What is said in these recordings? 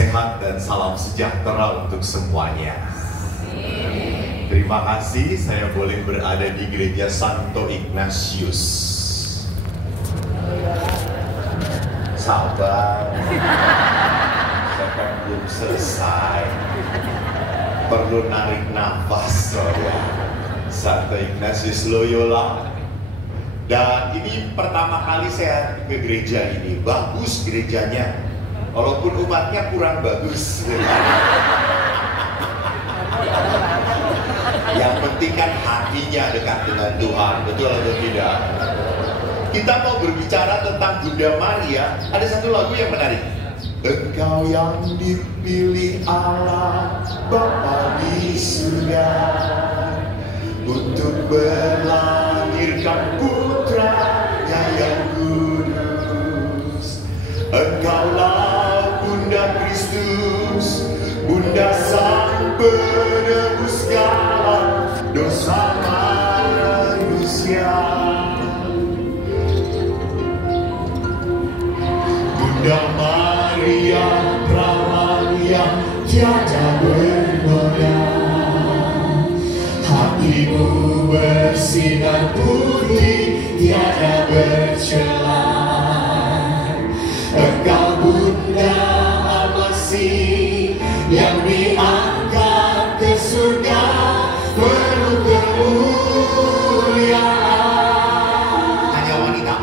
sehat dan salam sejahtera untuk semuanya. Terima kasih saya boleh berada di Gereja Santo Ignatius. Sabar, saya kan belum selesai. Perlu narik nafas soalnya. Santo Ignatius Loyola. Dan ini pertama kali saya ke gereja ini. Bagus gerejanya, walaupun umatnya kurang bagus. Yang penting kan hatinya dekat dengan Tuhan, betul atau tidak? Kita mau berbicara tentang Bunda Maria. Ada satu lagu yang menarik. Engkau yang dipilih Allah Bapa di surga untuk melahirkan putranya yang kudus. Engkaulah Bunda Kristus, Bunda Sang Penebus segala dosa manusia. Bunda Maria, perawan yang tiada bernoda, hatimu bersinar putih, tiada bercela. Engkau Bunda Al-Masih yang diangkat ke surga, penuh kemuliaan. Hanya wanita.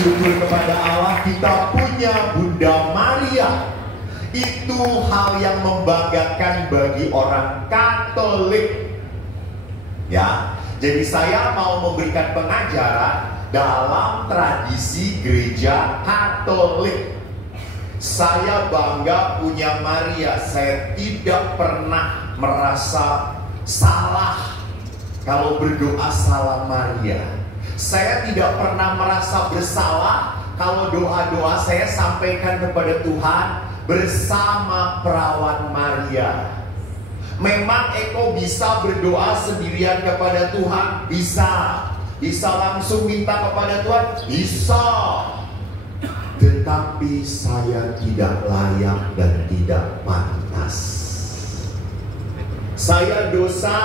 Syukur kepada Allah kita punya Bunda Maria. Itu hal yang membanggakan bagi orang Katolik. Ya, jadi saya mau memberikan pengajaran dalam tradisi gereja Katolik. Saya bangga punya Maria. Saya tidak pernah merasa salah kalau berdoa salam Maria. Saya tidak pernah merasa bersalah kalau doa-doa saya sampaikan kepada Tuhan bersama perawan Maria. Memang Eko bisa berdoa sendirian kepada Tuhan? Bisa. Bisa langsung minta kepada Tuhan? Bisa. Tetapi saya tidak layak dan tidak pantas. Saya dosa.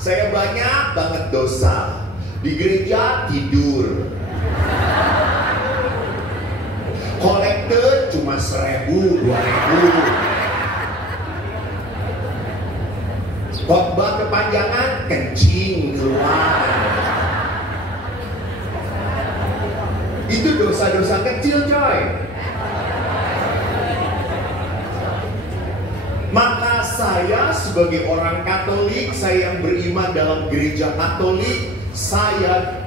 Saya banyak banget dosa. Di gereja tidur, kolektor cuma 1.000, 2.000. Khotbah kepanjangan, kencing keluar. Itu dosa-dosa kecil coy. Maka saya sebagai orang Katolik, saya yang beriman dalam gereja Katolik, saya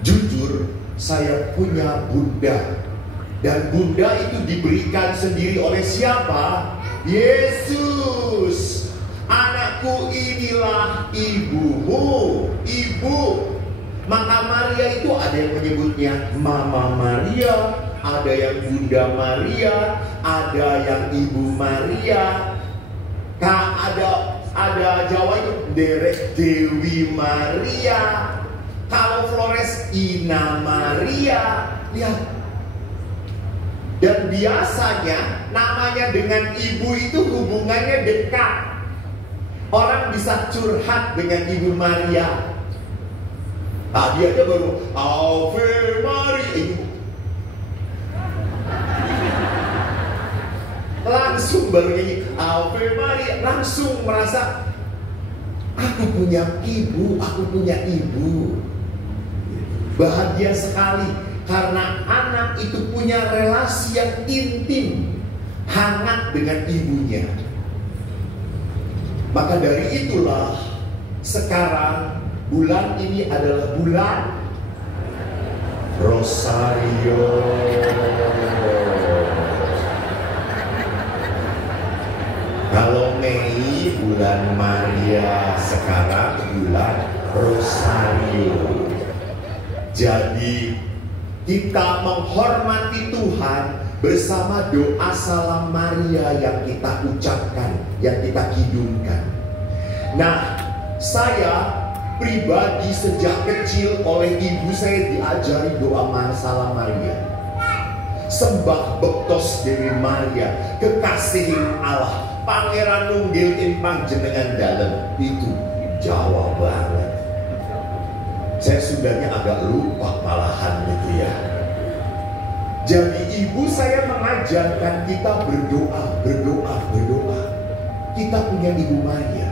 jujur, saya punya Bunda. Dan Bunda itu diberikan sendiri oleh siapa? Yesus. Anakku, inilah ibumu. Ibu. Maka Maria itu ada yang menyebutnya Mama Maria, ada yang Bunda Maria, ada yang Ibu Maria. Ada Jawa itu Derek Dewi Maria. Kalau Flores Ina Maria. Lihat. Dan biasanya namanya dengan ibu itu hubungannya dekat. Orang bisa curhat dengan Ibu Maria. Tadi aja baru Ave Maria. Langsung baru nyanyi Ave Maria, langsung merasa aku punya ibu, aku punya ibu. Bahagia sekali karena anak itu punya relasi yang intim, hangat dengan ibunya. Maka dari itulah sekarang bulan ini adalah bulan Rosario. Kalau Mei bulan Maria, sekarang bulan Rosario. Jadi kita menghormati Tuhan bersama doa salam Maria yang kita ucapkan, yang kita kidungkan. Nah, saya pribadi sejak kecil oleh ibu saya diajari doa salam Maria. Sembah bektos Dewi Maria, kekasih Allah, Pangeran nunggil impang jenengan dalam. Itu Jawa banget. Saya sudahnya agak lupa malahan gitu ya. Jadi ibu saya mengajarkan kita berdoa. Kita punya Ibu Maria.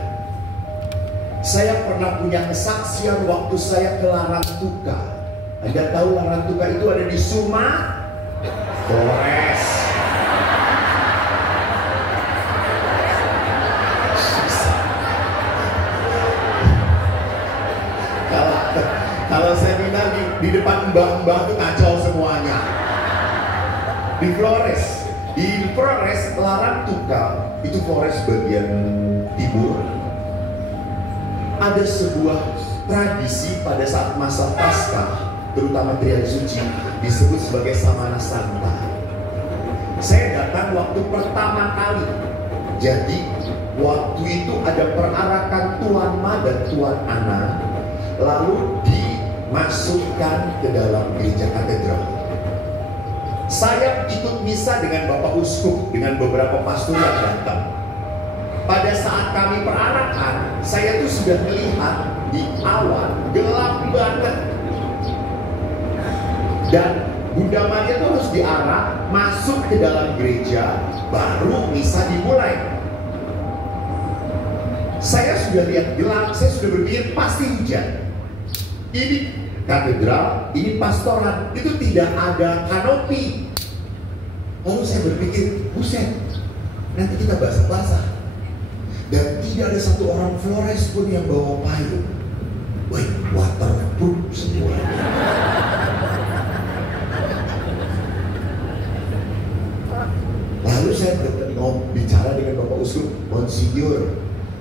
Saya pernah punya kesaksian waktu saya ke Larantuka. Anda tahu Larantuka itu ada di Flores. Kalau seminar di depan mbah-mbah itu kacau semuanya. Di Flores Larantuka, itu Flores bagian timur. Ada sebuah tradisi pada saat masa Paskah, terutama Trian Suci, disebut sebagai Samana Santa. Saya datang waktu pertama kali. Jadi waktu itu ada perarakan Tuan Ma dan Tuan Ana, lalu dimasukkan ke dalam gereja katedral. Saya ikut misa dengan Bapak Uskup, dengan beberapa pastor yang datang. Pada saat kami perarakan, saya tuh sudah melihat di awan gelap banget. Dan Bunda Maria itu harus diarak masuk ke dalam gereja, baru misa dimulai. Saya sudah lihat gelap, saya sudah berpikir pasti hujan. Ini katedral, ini pastoran, itu tidak ada kanopi. Lalu saya berpikir, buset, nanti kita basah-basah. Dan tidak ada satu orang Flores pun yang bawa payung. Wih, waterproof semuanya. Lalu saya bicara dengan Bapak Uskup, Monsinyur,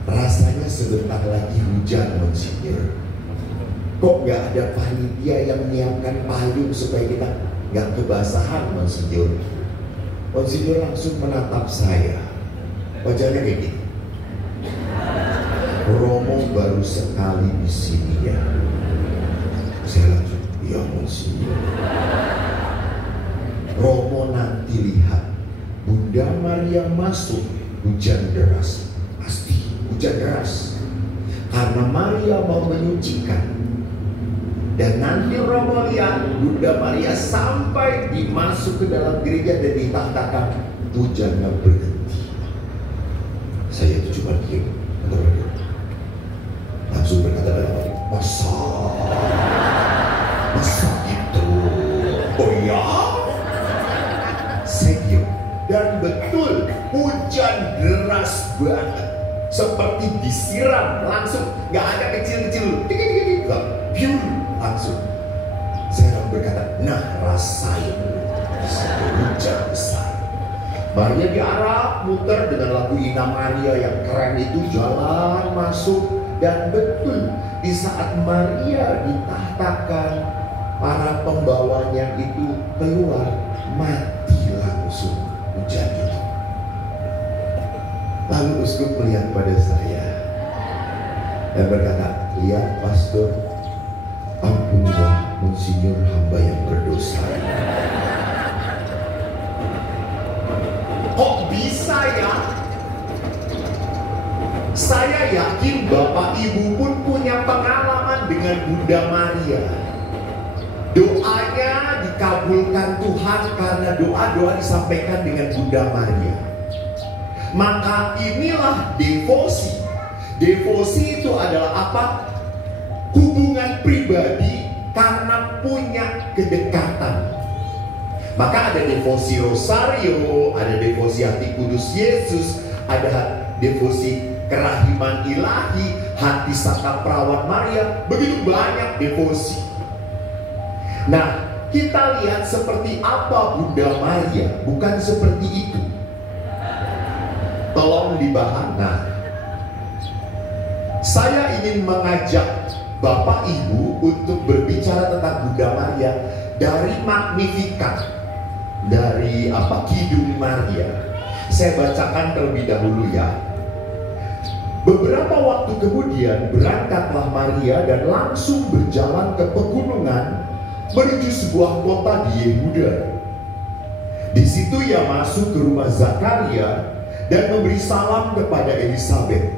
rasanya sebentar lagi hujan, Monsinyur. Kok nggak ada panitia yang menyiapkan payung supaya kita nggak kebasahan, Monsinyur? Monsinyur langsung menatap saya. Wajahnya kayak gini. Romo baru sekali di sini ya. Saya langsung, ya Monsinyur. Romo nanti lihat Bunda Maria masuk, hujan deras. Pasti hujan deras. Karena Maria mau menyucikan. Dan nanti Romo lihat Bunda Maria sampai dimasuk ke dalam gereja dan ditatakan, hujannya berhenti. Saya itu cuma diam. Langsung berkata dalam hati, masa gitu? Oh ya? Saya diam. Dan betul, hujan deras banget. Seperti disiram langsung. Gak ada kecil-kecil. Biur. Langsung. Saya berkata, nah rasain. Hujan besar. Maria diarak, muter dengan lagu Ina Maria yang keren itu, jalan masuk. Dan betul, di saat Maria ditahtakan, para pembawanya itu keluar, mati langsung hujan itu. Lalu Uskup melihat pada saya dan berkata, lihat pastor, ampunilah Monsinyur hamba yang berdosa. Kok bisa ya? Saya yakin Bapak Ibu pun punya pengalaman dengan Bunda Maria. Doanya dikabulkan Tuhan karena doa-doa disampaikan dengan Bunda Maria. Maka inilah devosi. Devosi itu adalah apa? Hubungan pribadi karena punya kedekatan. Maka ada devosi rosario, ada devosi hati kudus Yesus, ada devosi kerahiman ilahi, hati saka perawan Maria. Begitu banyak devosi. Nah, kita lihat seperti apa Bunda Maria, bukan seperti itu. Tolong dibahas. Nah, saya ingin mengajak Bapak Ibu untuk berbicara tentang Bunda Maria dari Magnificat, dari Kidung Maria. Saya bacakan terlebih dahulu ya. Beberapa waktu kemudian berangkatlah Maria dan langsung berjalan ke pegunungan menuju sebuah kota di Yehuda. Di situ ia masuk ke rumah Zakaria dan memberi salam kepada Elisabet.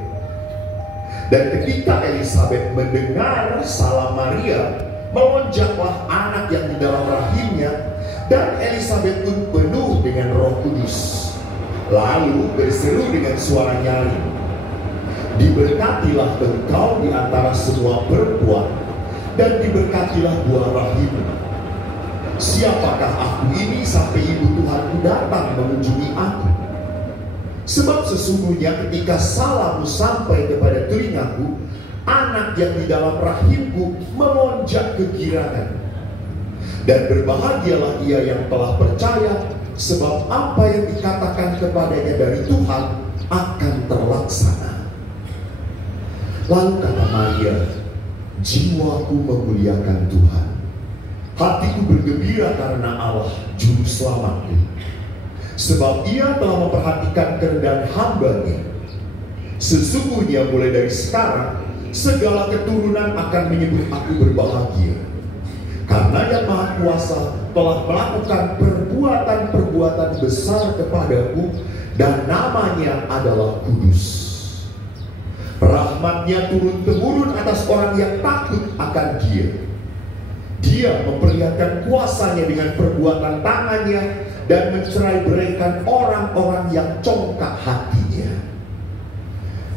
Dan ketika Elisabet mendengar salam Maria, melonjaklah anak yang di dalam rahimnya, dan Elisabet pun penuh dengan Roh Kudus. Lalu berseru dengan suara nyaring, "Diberkatilah engkau di antara semua perempuan, dan diberkatilah buah rahimmu. Siapakah aku ini sampai ibu Tuhanku datang mengunjungi aku? Sebab sesungguhnya ketika salammu sampai kepada telingaku, anak yang di dalam rahimku melonjak kegirangan. Dan berbahagialah ia yang telah percaya, sebab apa yang dikatakan kepadanya dari Tuhan akan terlaksana." Lalu kata Maria, "Jiwaku memuliakan Tuhan. Hatiku bergembira karena Allah Juru Selamatku. Sebab ia telah memperhatikan kerendahan hamba-Nya. Sesungguhnya mulai dari sekarang, segala keturunan akan menyebut aku berbahagia. Karena Yang Maha Kuasa telah melakukan perbuatan-perbuatan besar kepadaku, dan namanya adalah kudus. Rahmat-Nya turun-temurun atas orang yang takut akan Dia. Dia memperlihatkan kuasa-Nya dengan perbuatan tangan-Nya dan mencerai-beraikan orang-orang yang congkak hatinya.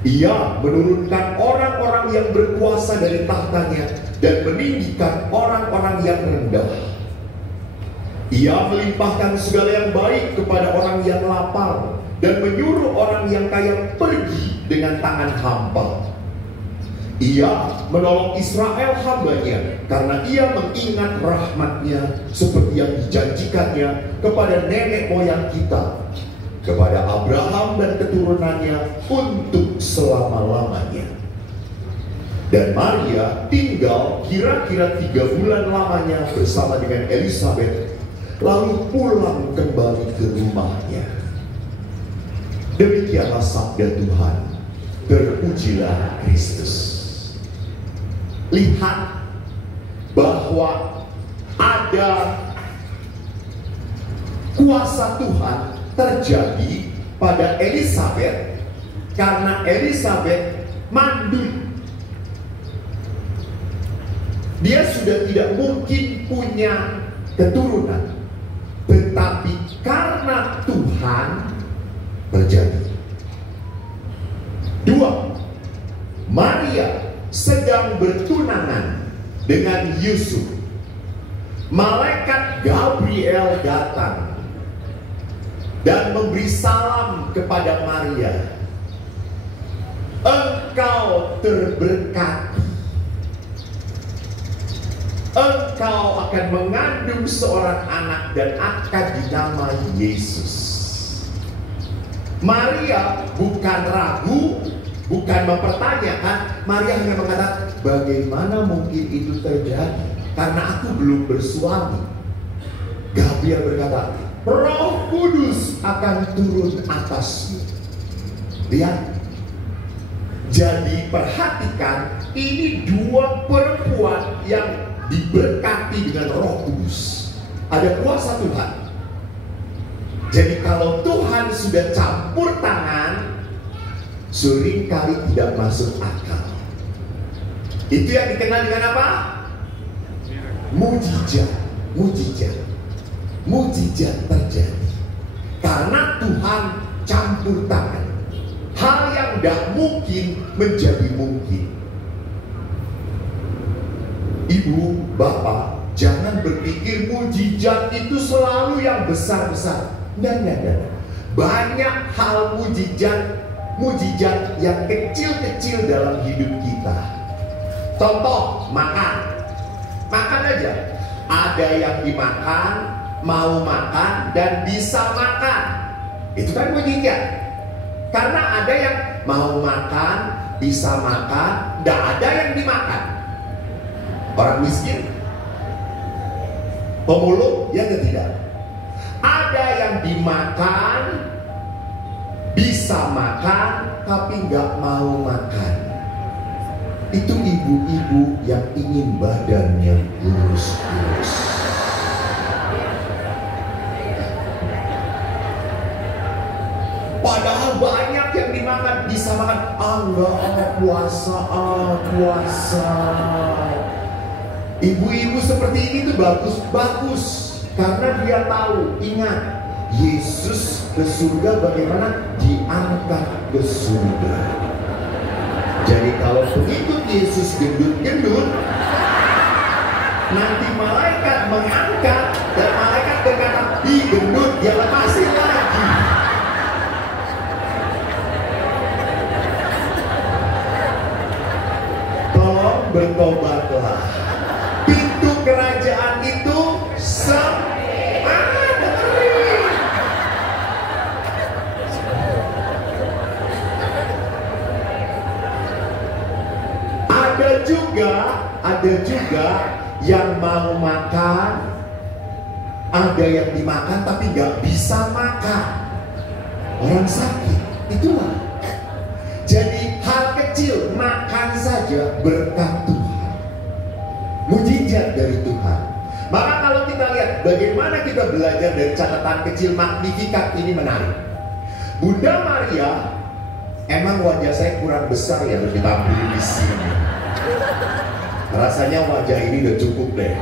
Ia menurunkan orang-orang yang berkuasa dari tahtanya dan meninggikan orang-orang yang rendah. Ia melimpahkan segala yang baik kepada orang yang lapar dan menyuruh orang yang kaya pergi dengan tangan hampa. Ia menolong Israel hamba-Nya karena ia mengingat rahmat-Nya seperti yang dijanjikannya kepada nenek moyang kita, kepada Abraham dan keturunannya untuk selama-lamanya. Dan Maria tinggal kira-kira 3 bulan lamanya bersama dengan Elisabet, lalu pulang kembali ke rumahnya. Demikianlah sabda Tuhan. Terpujilah Kristus. Lihat bahwa ada kuasa Tuhan terjadi pada Elisabet karena Elisabet mandul. Dia sudah tidak mungkin punya keturunan, tetapi karena Tuhan terjadi. 2. Maria sedang bertunangan dengan Yusuf. Malaikat Gabriel datang dan memberi salam kepada Maria. Engkau terberkati. Engkau akan mengandung seorang anak dan akan dinamai Yesus. Maria bukan ragu, bukan mempertanyakan. Maria hanya mengatakan, bagaimana mungkin itu terjadi? Karena aku belum bersuami. Gabriel berkata, Roh Kudus akan turun atasmu. Lihat. Jadi perhatikan, ini 2 perempuan yang diberkati dengan Roh Kudus. Ada kuasa Tuhan. Jadi kalau Tuhan sudah campur tangan, seringkali tidak masuk akal. Itu yang dikenal dengan apa? Mujizat. Mujizat. Mujizat terjadi karena Tuhan campur tangan. hal yang tidak mungkin menjadi mungkin. Ibu, bapak, jangan berpikir mujizat itu selalu yang besar-besar. Nah. Banyak hal mujizat yang kecil-kecil dalam hidup kita. Contoh, makan aja. Ada yang dimakan, mau makan, dan bisa makan. Itu kan mujizat. Karena ada yang mau makan, bisa makan, tidak ada yang dimakan. Orang miskin, pemulung, ya tidak. Ada yang dimakan, bisa makan, tapi nggak mau makan. Itu ibu-ibu yang ingin badannya lurus-lurus. Padahal banyak yang dimakan, bisa makan. Enggak, puasa. Ibu-ibu seperti ini tuh bagus. Karena dia tahu, ingat, Yesus ke surga bagaimana? Diangkat ke surga. Jadi kalau pengikut Yesus gendut-gendut, nanti malaikat mengangkat, dan malaikat berkata, gendut, dia lepasin lagi. Tolong bertobatlah. Pintu kerajaan itu ada juga yang mau makan, ada yang dimakan tapi nggak bisa makan. Orang sakit, itulah. Jadi hal kecil, makan saja berkat Tuhan, mujizat dari Tuhan. Maka kalau kita lihat bagaimana kita belajar dari catatan kecil Magnificat ini menarik. Bunda Maria, emang wajah saya kurang besar ya harus ditampil di sini. Rasanya wajah ini udah cukup deh.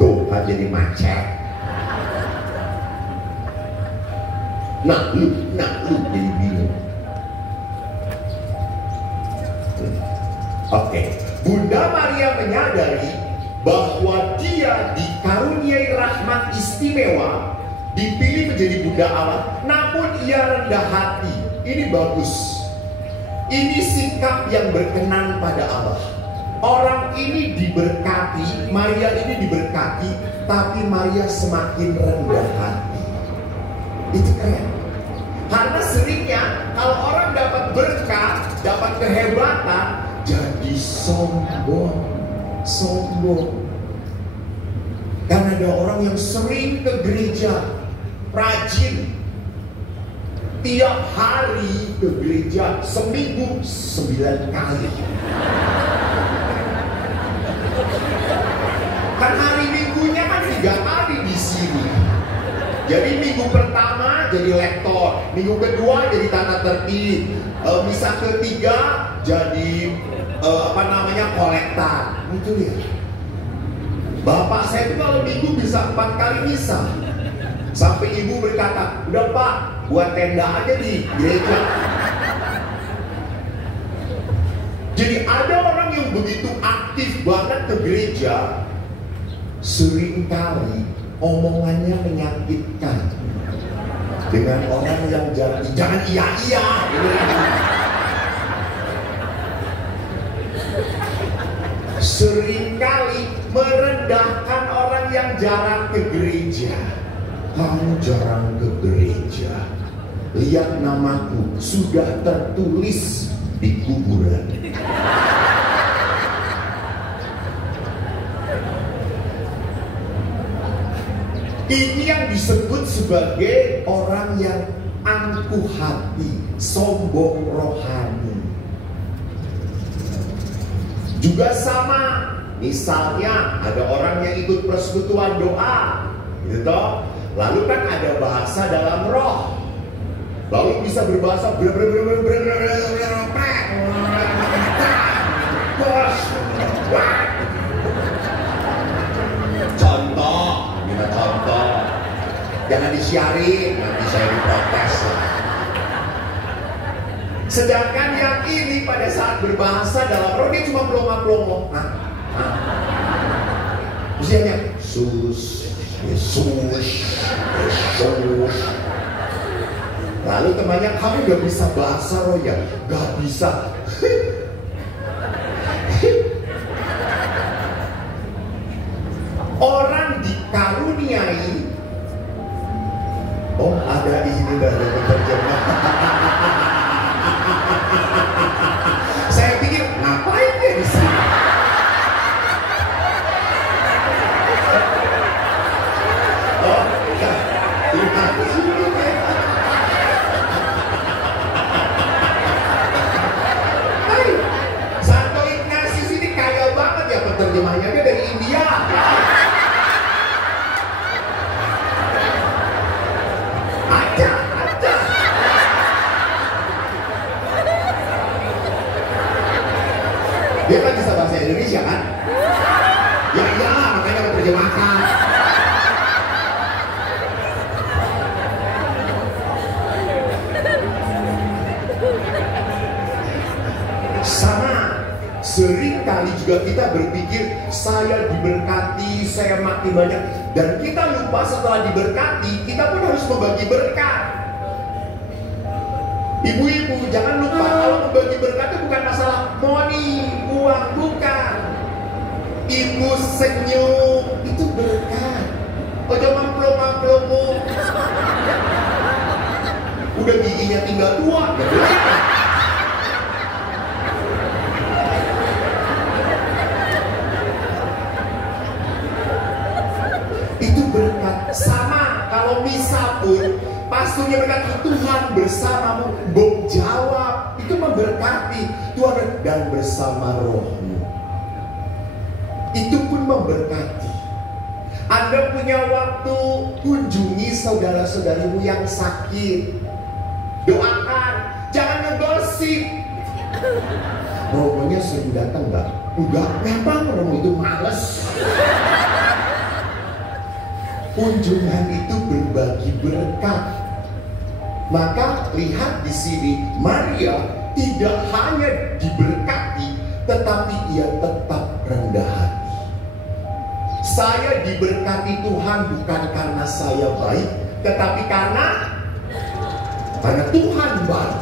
Tuh kan jadi macet. Nah lu jadi bingung. Oke. Bunda Maria menyadari bahwa dia dikaruniai rahmat istimewa, dipilih menjadi Bunda Allah, namun ia rendah hati. Ini bagus. Ini sikap yang berkenan pada Allah. Orang ini diberkati, Maria ini diberkati, tapi Maria semakin rendah hati. Itu keren. Karena seringnya kalau orang dapat berkat, dapat kehebatan, jadi sombong. Karena ada orang yang sering ke gereja, rajin, tiap hari ke gereja, seminggu 9 kali. Kan hari minggunya kan 3 kali di sini. Jadi minggu pertama jadi lektor, minggu kedua jadi tata tertib, misa ketiga jadi kolektor. Itu ya. Bapak saya itu kalau minggu bisa 4 kali misa. Sampai ibu berkata, udah Pak, buat tenda aja di gereja. Jadi ada orang yang begitu aktif banget ke gereja, seringkali omongannya menyakitkan dengan orang yang jangan iya gitu. Seringkali merendahkan orang yang jarang ke gereja. Kamu jarang ke gereja, lihat namaku sudah tertulis di kuburan. Ini yang disebut sebagai orang yang angkuh hati, sombong rohani. Juga sama, misalnya ada orang yang ikut persekutuan doa, gitu. Lalu kan ada bahasa dalam roh, lalu bisa berbahasa contoh, jangan disiarin, nanti saya diprotes. Sedangkan yang ini pada saat berbahasa dalam roh dia cuma pelongo-pelongo. Terus dia hanya Yesus, Yesus, Yesus. Lalu temannya, kamu gak bisa bahasa roh ya? Gak bisa. Orang dikaruniai. Oh, ada ini dari penerjemah. Saya pikir ngapain dia di sini? Oh, enggak. Terima kasih. Hai, Santo Ignatius ini kaya banget ya penerjemahnya, dia dari India. Dia kan bisa bahasa Indonesia kan? Ya iyalah, makanya menerjemahkan. Sama, seringkali juga kita berpikir saya diberkati, saya makin banyak. Dan kita lupa setelah diberkati, kita pun harus membagi berkat. Ibu-ibu jangan lupa kalau membagi berkat itu bukan masalah money, uang, bukan. Ibu senyum itu berkat. Oh jangan pelongo-pelongo. Udah giginya tinggal 2, ya berkat. Itu berkat. Sama kalau misa pun pastornya berkata Tuhan bersamamu, Bob jawab, itu memberkati Tuhan dan bersama rohmu. Itu pun memberkati. Anda punya waktu, kunjungi saudara-saudarimu yang sakit. Doakan, jangan ngegosip. Romonya sering datang nggak? Enggak, memang Romo itu males. Kunjungan itu berbagi berkat. Maka lihat di sini, Maria tidak hanya diberkati, tetapi ia tetap rendah hati. Saya diberkati Tuhan bukan karena saya baik, tetapi karena Tuhan baik.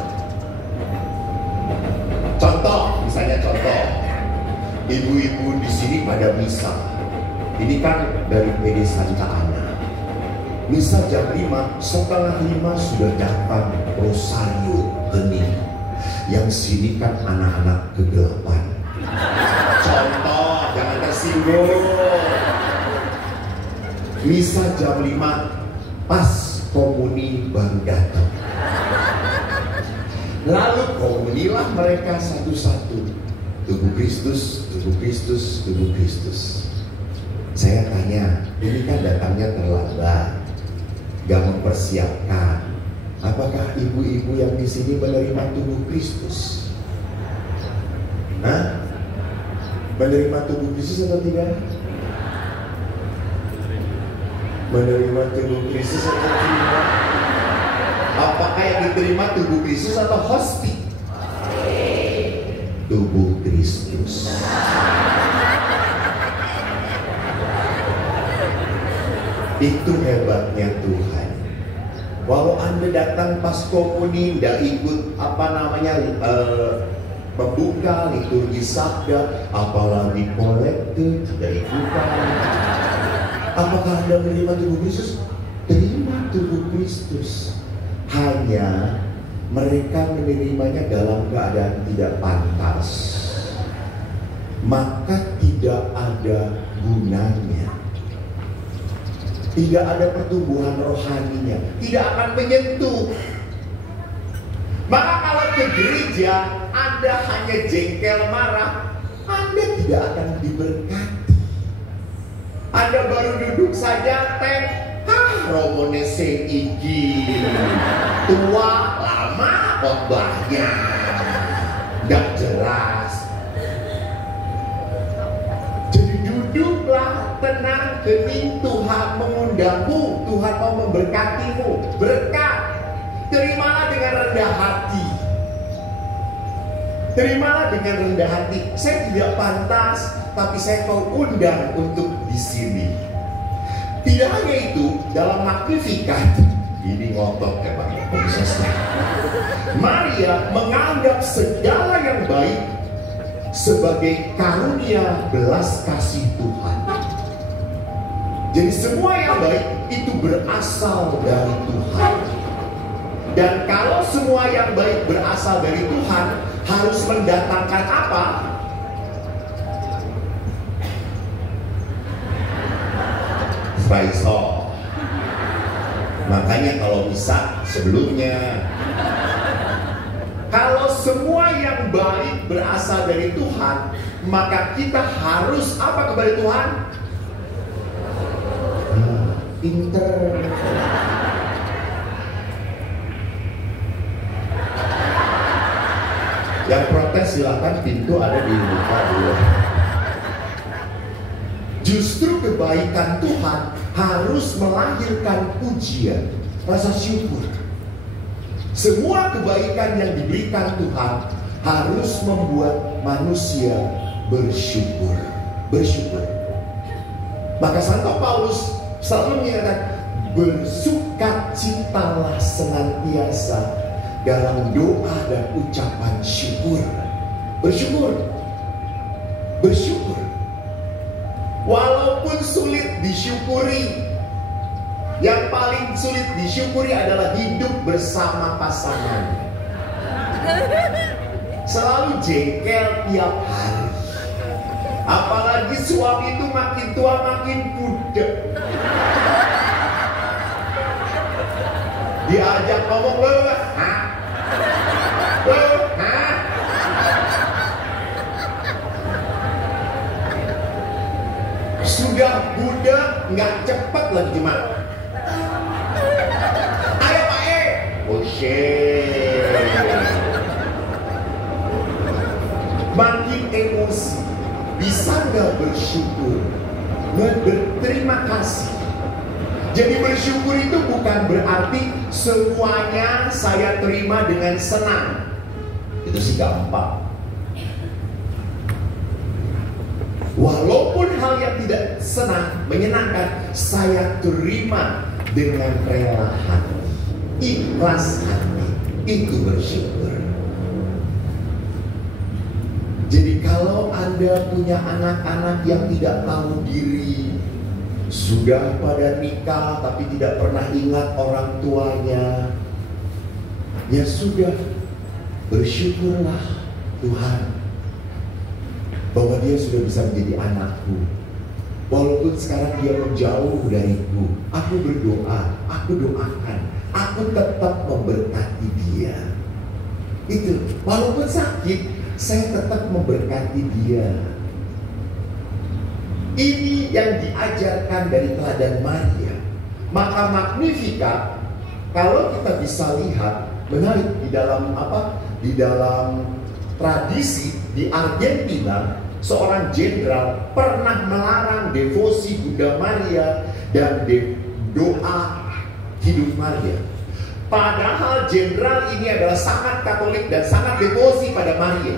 Contoh, misalnya contoh, ibu-ibu di sini pada misa. Ini kan dari PD Santa Ana. Misa jam 5, setengah 5 sudah datang rosario hening. Yang sini kan anak-anak kegelapan. Contoh, jangan tersinggung. Misa jam 5, pas komuni baru datang. Lalu komunilah mereka satu-satu. Tubuh Kristus, tubuh Kristus, tubuh Kristus. Saya tanya, ini kan datangnya terlambat, gak mempersiapkan. Apakah ibu-ibu yang di sini menerima tubuh Kristus? Hah? Menerima tubuh Kristus atau tidak? Menerima tubuh Kristus atau tidak? Apakah yang diterima tubuh Kristus atau hosti? Tubuh Kristus. Itu hebatnya Tuhan. Walau Anda datang pas komuni, tidak ikut membuka liturgi sabda, apalagi kolektif, tidak ikutan. Apakah Anda menerima tubuh Kristus? Terima tubuh Kristus. Hanya mereka menerimanya dalam keadaan tidak pantas, maka tidak ada gunanya. Tidak ada pertumbuhan rohaninya, tidak akan menyentuh. Maka kalau ke gereja Anda hanya jengkel marah, Anda tidak akan diberkati. Anda baru duduk saja Romone seigi tua lama khotbahnya gak jelas. Jadi duduklah tenang, hening, Tuhan mengundangmu, Tuhan mau memberkatimu, berkat. Terimalah dengan rendah hati. Terimalah dengan rendah hati. Saya tidak pantas, tapi saya kau undang untuk di sini. Tidak hanya itu, dalam Magnificat, ini ngotot ya Pak, prosesnya. Maria menganggap segala yang baik sebagai karunia belas kasih Tuhan. Jadi semua yang baik itu berasal dari Tuhan. Dan kalau semua yang baik berasal dari Tuhan, harus mendatangkan apa? Praise God. Makanya kalau bisa sebelumnya, kalau semua yang baik berasal dari Tuhan, maka kita harus apa kepada Tuhan? Pinter. Yang protes silakan, pintu ada di buka dulu. Justru kebaikan Tuhan harus melahirkan pujian, rasa syukur. Semua kebaikan yang diberikan Tuhan harus membuat manusia bersyukur. Bersyukur. Maka Santo Paulus selalu menyatakan, bersukacitalah senantiasa dalam doa dan ucapan syukur. Bersyukur. Bersyukur. Walaupun sulit disyukuri, yang paling sulit disyukuri adalah hidup bersama pasangan. Selalu jengkel tiap hari. Apalagi suami itu makin tua makin budek. Diajak ngomong, lo, hah? Lo, hah? Sudah budek, nggak cepet lagi gimana? Ayo Pak E. Oh shit. Makin emosi. Bisa nggak bersyukur? Berterima kasih. Jadi bersyukur itu bukan berarti semuanya saya terima dengan senang. Itu sih gampang. Walaupun hal yang tidak senang, menyenangkan, saya terima dengan rela hati, ikhlas hati. Itu bersyukur. Jadi kalau Anda punya anak-anak yang tidak tahu diri, sudah pada nikah tapi tidak pernah ingat orang tuanya, ya sudah, bersyukurlah Tuhan bahwa dia sudah bisa menjadi anakku. Walaupun sekarang dia menjauh dariku, aku berdoa, aku doakan, aku tetap memberkati dia. Itu, walaupun sakit, saya tetap memberkati dia. Ini yang diajarkan dari teladan Maria. Maka Magnificat, kalau kita bisa lihat, menarik di dalam apa? Di dalam tradisi di Argentina, seorang jenderal pernah melarang devosi Bunda Maria dan doa hidup Maria. Padahal jenderal ini adalah sangat Katolik dan sangat devosi pada Maria.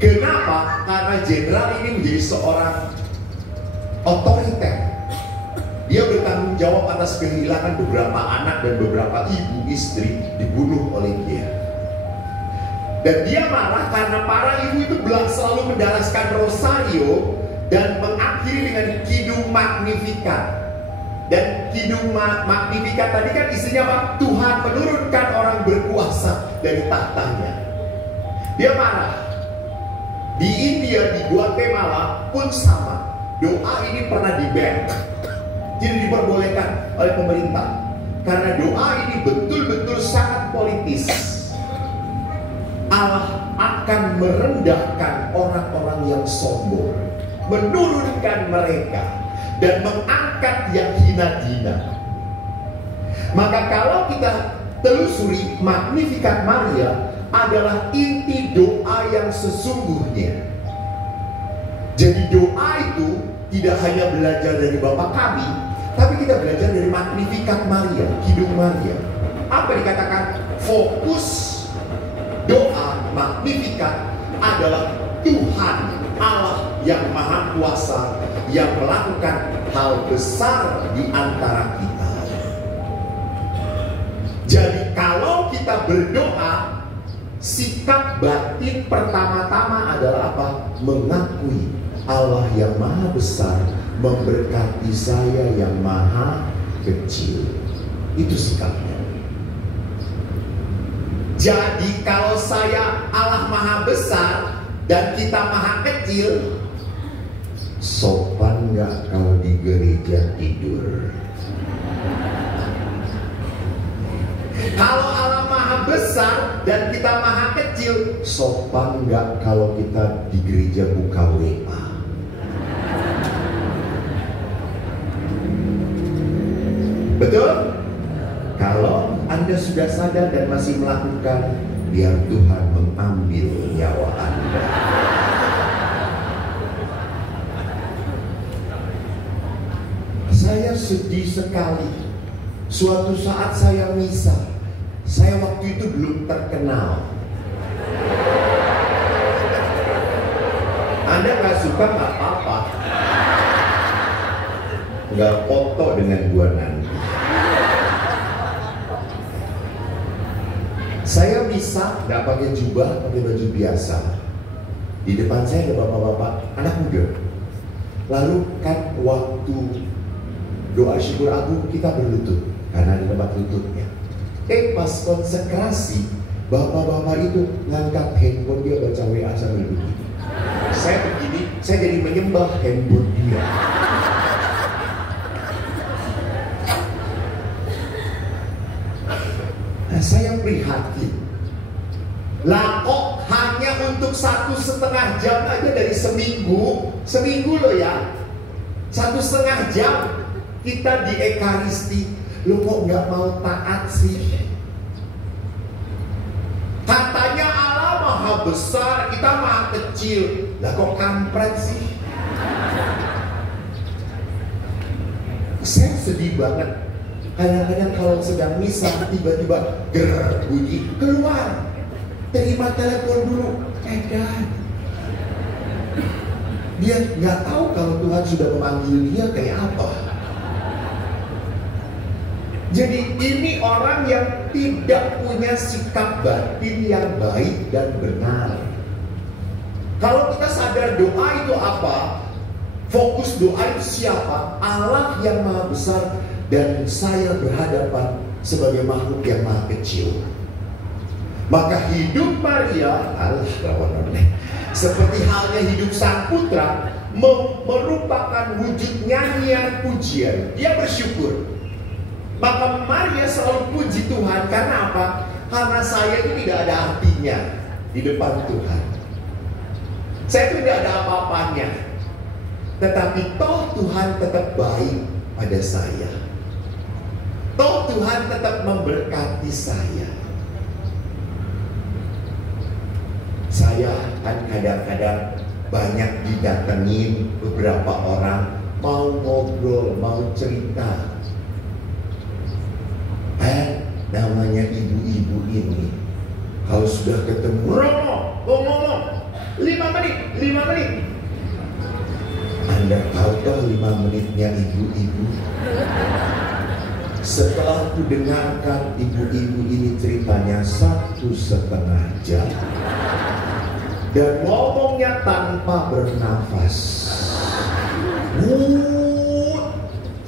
Kenapa? Karena jenderal ini menjadi seorang otoriter. Dia bertanggung jawab atas kehilangan beberapa anak dan beberapa ibu istri dibunuh oleh dia. Dan dia marah karena para ibu itu selalu mendaraskan rosario dan mengakhiri dengan Kidung Magnificat. Dan Kidung Magnificat tadi kan isinya apa? Tuhan menurunkan orang berkuasa dari tahtanya. Dia marah. Di India, di Guatemala pun sama. Doa ini pernah di-ban, tidak diperbolehkan oleh pemerintah. Karena doa ini betul-betul sangat politis. Allah akan merendahkan orang-orang yang sombong, menurunkan mereka, dan mengangkat yang hina-hina. Maka kalau kita telusuri Magnificat Maria adalah inti doa yang sesungguhnya. Jadi doa itu tidak hanya belajar dari Bapa kami, tapi kita belajar dari Magnificat Maria, Kidung Maria. Apa dikatakan? Fokus doa Magnificat adalah Tuhan Allah yang Maha Kuasa yang melakukan hal besar di antara kita. Jadi kalau kita berdoa, sikap batin pertama-tama adalah apa? Mengakui Allah yang Maha Besar memberkati saya yang maha kecil. Itu sikapnya. Jadi kalau saya Allah Maha Besar dan kita maha kecil, sopan nggak kalau di gereja tidur? Kalau Allah Maha Besar dan kita maha kecil, sopan nggak kalau kita di gereja buka WA? Betul? Kalau Anda sudah sadar dan masih melakukan, biar Tuhan mengambil nyawa Anda. Saya sedih sekali. Suatu saat saya misa. Saya waktu itu belum terkenal. Anda gak suka gak apa-apa. Gak foto dengan gua nanti. Saya misa gak pakai jubah, pakai baju biasa. Di depan saya ada bapak-bapak, anak muda. Lalu kan waktu doa syukur agung kita berlutut, karena di tempat lututnya. Pas konsekrasi, bapak-bapak itu ngangkat handphone dia baca WA sambil begini. Saya begini, saya jadi menyembah handphone dia. Nah, saya prihatin. Lah kok hanya untuk 1,5 jam aja dari seminggu loh ya, 1,5 jam kita di Ekaristi, lo kok nggak mau taat sih? Katanya Allah Maha Besar, kita maha kecil. Lah kok kampret sih? Saya sedih banget. Kadang-kadang kalau sedang misa, tiba-tiba ger bunyi, keluar, terima telepon dulu, edan. Dia nggak tahu kalau Tuhan sudah memanggil dia kayak apa. Jadi ini orang yang tidak punya sikap batin yang baik dan benar. Kalau kita sadar doa itu apa, fokus doa itu siapa? Allah yang Maha Besar dan saya berhadapan sebagai makhluk yang maha kecil. Maka hidup Maria, seperti halnya hidup Sang Putra, merupakan wujud nyanyian pujian. Dia bersyukur. Maka Maria selalu puji Tuhan. Karena apa? Karena saya itu tidak ada artinya di depan Tuhan. Saya itu tidak ada apa-apanya. Tetapi toh Tuhan tetap baik pada saya. Toh Tuhan tetap memberkati saya. Saya kan kadang-kadang banyak didatengin beberapa orang, mau ngobrol, mau cerita. Namanya ibu-ibu ini, kalau sudah ketemu, ngomong 5 menit. Anda tahu toh 5 menitnya ibu-ibu? Setelah aku dengarkan ibu-ibu ini ceritanya 1,5 jam, dan ngomongnya tanpa bernafas,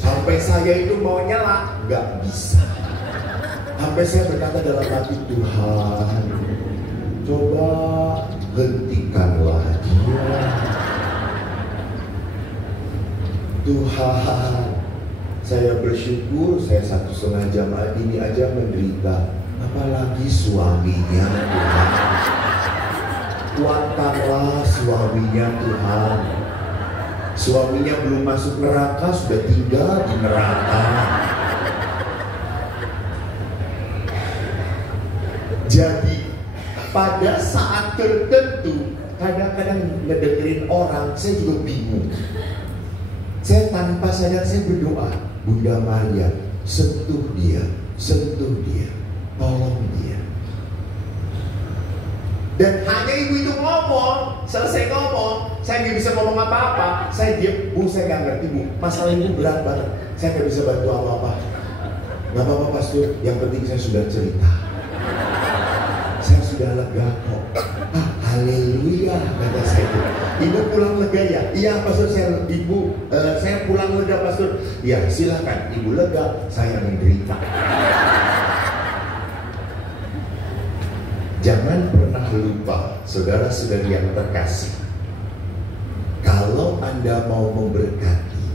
sampai saya itu mau nyala, gak bisa. Sampai saya berkata dalam hati, Tuhan, coba hentikanlah dia. Tuhan, saya bersyukur saya 1,5 jam ini aja menderita, apalagi suaminya. Tuhan, kuatkanlah suaminya Tuhan. Suaminya belum masuk neraka, sudah tinggal di neraka. Jadi pada saat tertentu, kadang-kadang ngedengerin orang, saya juga bingung. Saya tanpa sadar saya berdoa, Bunda Maria, sentuh dia, tolong dia. Dan hanya ibu itu ngomong, selesai ngomong, saya nggak bisa ngomong apa-apa. Saya diam, Bu, saya nggak ngerti, Bu. Masalah ini berat banget, saya nggak bisa bantu apa-apa. Nggak apa-apa, Pastor. Yang penting saya sudah cerita. Saya sudah lega kok. Haleluya, kata saya. Ibu pulang lega ya? Iya, Pastor. Saya pulang lega, Pastor. Ya, silakan. Ibu lega, saya menderita. Jangan pernah lupa, saudara-saudari yang terkasih, kalau Anda mau memberkati,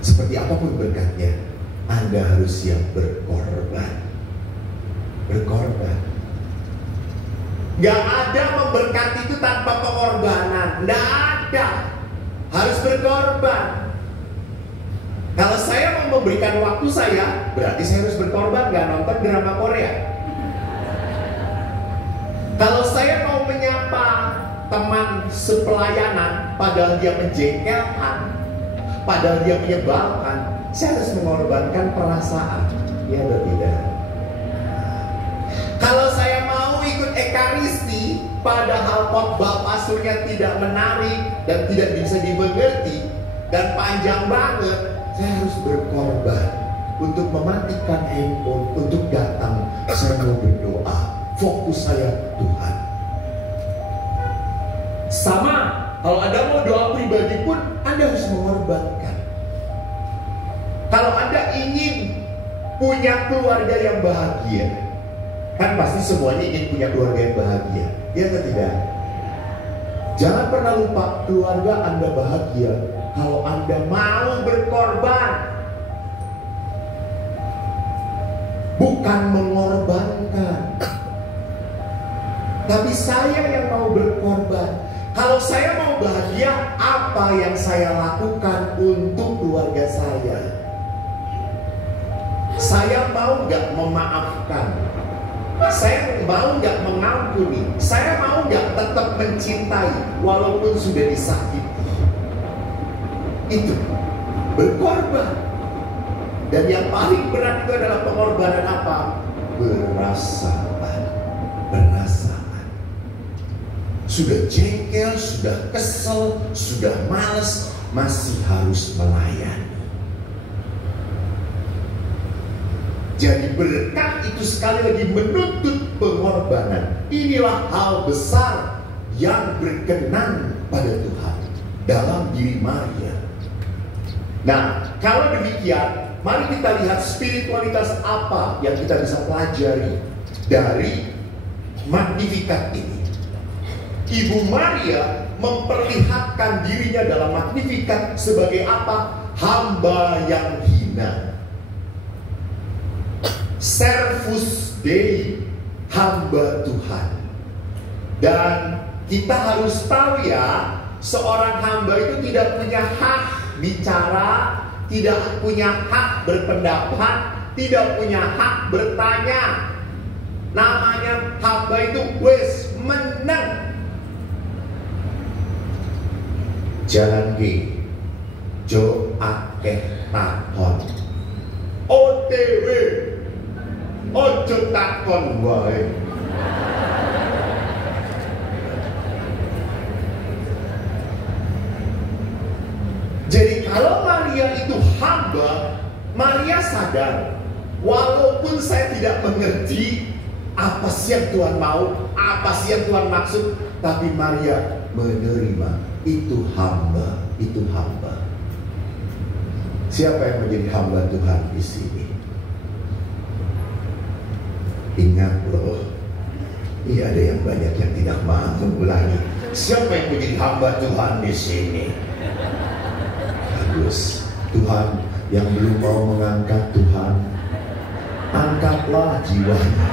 seperti apapun berkatnya, Anda harus siap berkorban. Berkorban. Gak ada memberkati itu tanpa pengorbanan. Gak ada. Harus berkorban. Kalau saya mau memberikan waktu saya, berarti saya harus berkorban. Gak nonton drama Korea. Kalau saya mau menyapa teman sepelayanan, padahal dia menjengkelkan, padahal dia menyebalkan, saya harus mengorbankan perasaan. Ya atau tidak? Kalau saya mau ikut ekaristi, padahal khotbah pastornya tidak menarik dan tidak bisa dimengerti dan panjang banget, saya harus berkorban untuk mematikan handphone, untuk datang. Saya mau berdoa. Fokus saya Tuhan. Sama, kalau Anda mau doa pribadi pun Anda harus mengorbankan. Kalau Anda ingin punya keluarga yang bahagia, kan pasti semuanya ingin punya keluarga yang bahagia, ya atau tidak? Jangan pernah lupa, keluarga Anda bahagia kalau Anda mau berkorban, bukan mengorbankan. Tapi saya yang mau berkorban. Kalau saya mau bahagia, apa yang saya lakukan untuk keluarga saya? Saya mau nggak memaafkan? Saya mau nggak mengampuni? Saya mau nggak tetap mencintai walaupun sudah disakiti? Itu berkorban. Dan yang paling berat itu adalah pengorbanan apa? Perasaan. Perasaan. Sudah jengkel, sudah kesel, sudah malas, masih harus melayani. Jadi berkat itu sekali lagi menuntut pengorbanan. Inilah hal besar yang berkenan pada Tuhan dalam diri Maria. Nah, kalau demikian, mari kita lihat spiritualitas apa yang kita bisa pelajari dari Magnificat ini. Ibu Maria memperlihatkan dirinya dalam Magnificat sebagai apa? Hamba yang hina. Servus Dei, hamba Tuhan. Dan kita harus tahu ya, seorang hamba itu tidak punya hak bicara, tidak punya hak berpendapat, tidak punya hak bertanya. Namanya hamba itu wes menang. Jalan G, Jo akeh takon, OTW, ojo takon wae. Jadi kalau Maria itu hamba, Maria sadar, walaupun saya tidak mengerti apa sih yang Tuhan mau, apa sih yang Tuhan maksud, tapi Maria menerima. Itu hamba, itu hamba. Siapa yang menjadi hamba Tuhan di sini? Ingat loh, iya ada yang banyak yang tidak mau mengulangi. Siapa yang menjadi hamba Tuhan di sini? Bagus. Tuhan yang belum mau mengangkat Tuhan, angkatlah jiwanya.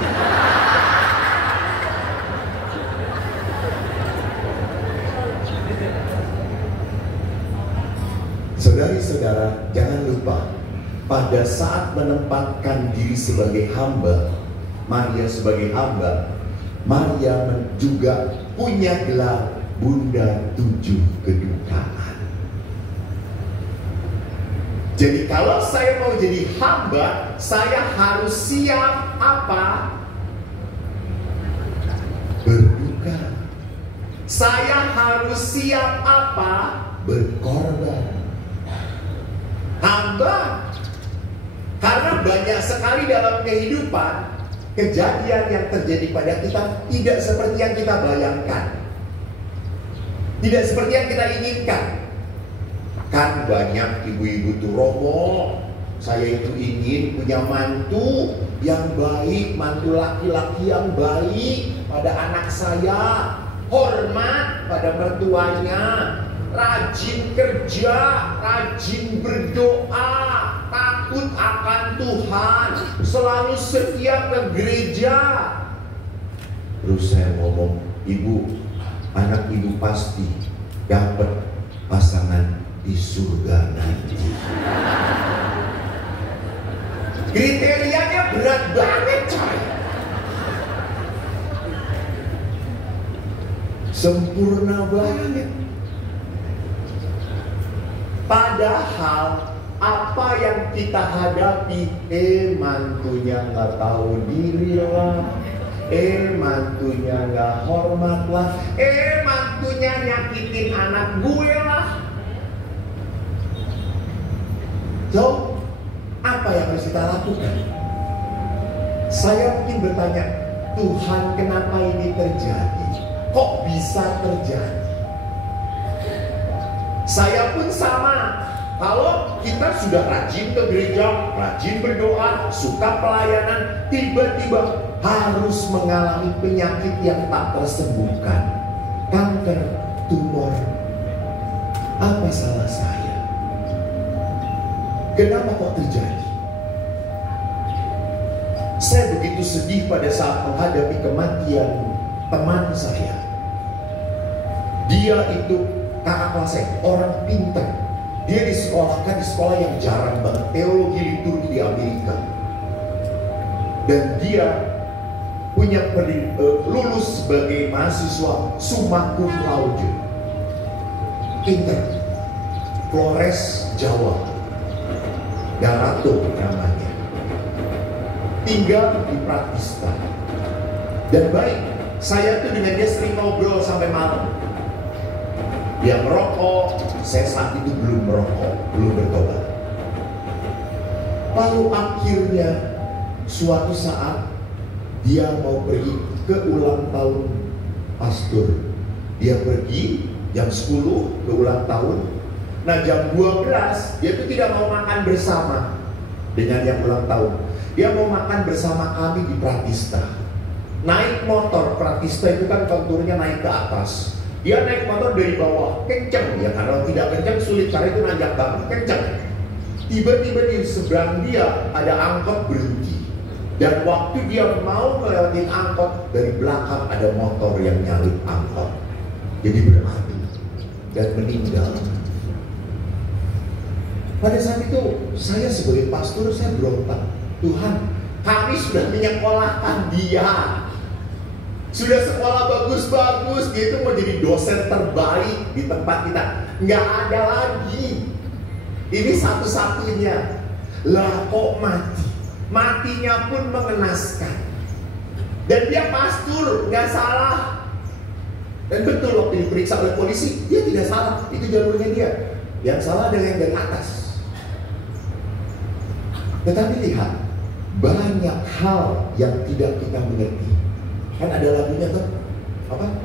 Saudari-saudara, jangan lupa, pada saat menempatkan diri sebagai hamba, Maria sebagai hamba, Maria juga punya gelar Bunda Tujuh Kedukaan. Jadi kalau saya mau jadi hamba, saya harus siap apa? Saya harus siap apa? Berkorban. Hamba. Karena banyak sekali dalam kehidupan kejadian yang terjadi pada kita tidak seperti yang kita bayangkan, tidak seperti yang kita inginkan. Kan banyak ibu-ibu tuh romo, saya itu ingin punya mantu yang baik, mantu laki-laki yang baik pada anak saya, hormat pada mertuanya, rajin kerja, rajin berdoa, takut akan Tuhan, selalu setia ke gereja. Terus saya ngomong, ibu, anak ibu pasti dapat pasangan di surga nanti. Kriterianya berat banget, coy. Sempurna banget. Padahal apa yang kita hadapi, mantunya nggak tahu diri lah, mantunya nggak hormat lah, mantunya nyakitin anak gue lah. So, apa yang harus kita lakukan? Saya mungkin bertanya, Tuhan, kenapa ini terjadi? Kok bisa terjadi? Saya pun sama. Kalau kita sudah rajin ke gereja, rajin berdoa, suka pelayanan, tiba-tiba harus mengalami penyakit yang tak tersembuhkan, kanker, tumor. Apa salah saya? Kenapa kok terjadi? Saya begitu sedih pada saat menghadapi kematian teman saya. Dia itu kakak kelas saya, orang pintar. Dia disekolahkan di sekolah yang jarang banget, teologi liturgi di Amerika. Dan dia punya lulus sebagai mahasiswa summa cum laude. Pintar, Flores, Jawa, Darato namanya. Tinggal di Pratista. Dan baik, saya tuh dengan dia sering ngobrol sampai malam. Dia merokok, saya saat itu belum merokok, belum bertobat. Lalu akhirnya suatu saat dia mau pergi ke ulang tahun pastor. Dia pergi jam 10 ke ulang tahun. Nah jam 12 dia tuh tidak mau makan bersama dengan yang ulang tahun. Dia mau makan bersama kami di Pratista. Naik motor, Pratista itu kan konturnya naik ke atas. Dia naik motor dari bawah, kenceng ya, karena tidak kenceng sulit, karena itu nanjak banget, kenceng. Tiba-tiba di seberang dia ada angkot berhenti. Dan waktu dia mau melewati angkot, dari belakang ada motor yang nyalip angkot. Jadi beradu dan meninggal. Pada saat itu saya sebagai pastor, saya berontak. Tuhan, kami sudah menyekolahkan dia, sudah sekolah bagus-bagus, dia itu mau jadi dosen terbaik di tempat kita. Nggak ada lagi. Ini satu-satunya. Lah kok mati? Matinya pun mengenaskan. Dan dia pastor, nggak salah. Dan betul waktu diperiksa oleh polisi, dia tidak salah. Itu jalurnya dia. Yang salah adalah yang dari atas. Tetapi lihat, banyak hal yang tidak kita mengerti. Kan ada lagunya tuh, apa?